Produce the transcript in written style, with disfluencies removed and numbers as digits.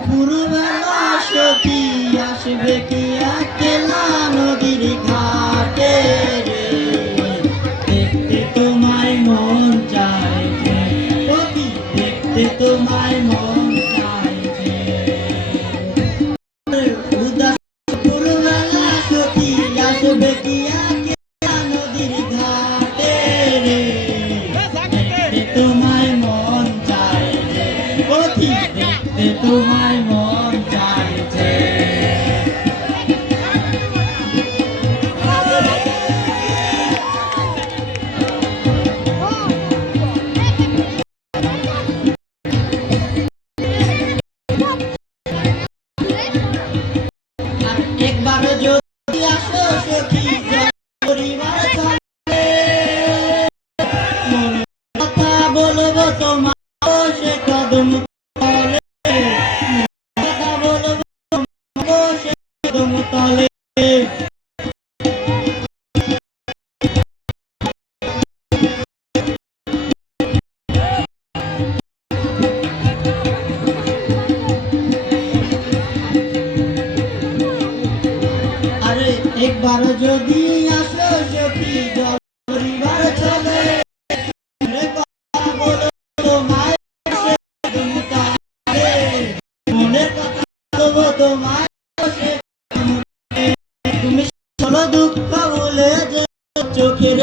দুপুরবেলা সখী আসবে কি একলা নদীর ঘাটে রে, দেখতে তোমায় মন চাইছে সখী, দেখতে তোমায় মন চাইছে। উদাস দুপুরবেলা সখী আসবে কি একলা নদীর ঘাটে রে, দেখতে তোমায় মন চাইছে সখী, দেখতে তোমায় মন চাইছে। একবার যদি আসো সখী পরিবার চলে, মনে কথা বলবো তোমার সে কদম তলে, কথা বলবো তোমার সে কদম তলে। আরে একবার যদি আসো সখী পরিবার চলে, মনে কথা বলবো তোমায় সে কদম তলে, মনের কথা বলবো তোমায় সে কদম তলে। তুমি চলো দুঃখ ভুলে যে চোখের